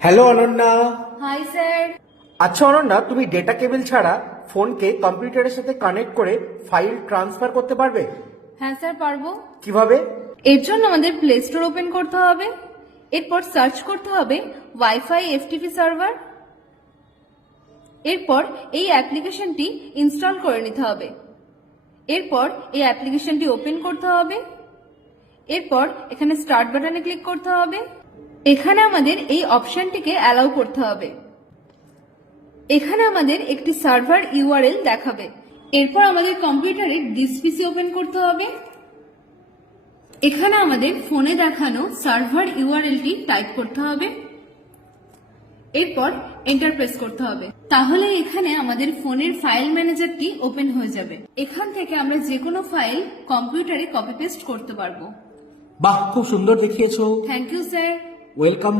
Hello Ananya hi sir আচ্ছা অনন্যা তুমি data কেবল ছাড়া ফোনকে কম্পিউটারের সাথে কানেক্ট করে ফাইল ট্রান্সফার করতে পারবে? হ্যাঁ স্যার পারব। কীভাবে? এর জন্য আমাদের প্লে স্টোর ওপেন করতে হবে। এরপর সার্চ করতে হবে ওয়াইফাই এফটিপি সার্ভার এরপর এই অ্যাপ্লিকেশনটি ইনস্টল করে নিতে হবে। এরপর এই অ্যাপ্লিকেশনটি ওপেন করতে হবে। এরপর এখানে স্টার্ট বাটনে ক্লিক করতে হবে। এখানে আমাদের এই অপশনটিকে অ্যালাউ করতে হবে। এখানে আমাদের একটি সার্ভার ইউআরএল দেখাবে। এরপর আমাদের কম্পিউটারে ডিসপিসি ওপেন করতে হবে। এখানে আমাদের ফোনে দেখানো সার্ভার ইউআরএলটি টাইপ করতে হবে। এরপর এন্টার প্রেস করতে হবে। তাহলে এখানে আমাদের ফোনের ফাইল ম্যানেজারটি ওপেন হয়ে যাবে। এখান থেকে আমরা যে কোনো ফাইল কম্পিউটারে কপি পেস্ট করতে পারব। বাহ খুব সুন্দর দেখিয়েছো। Thank you sir welcome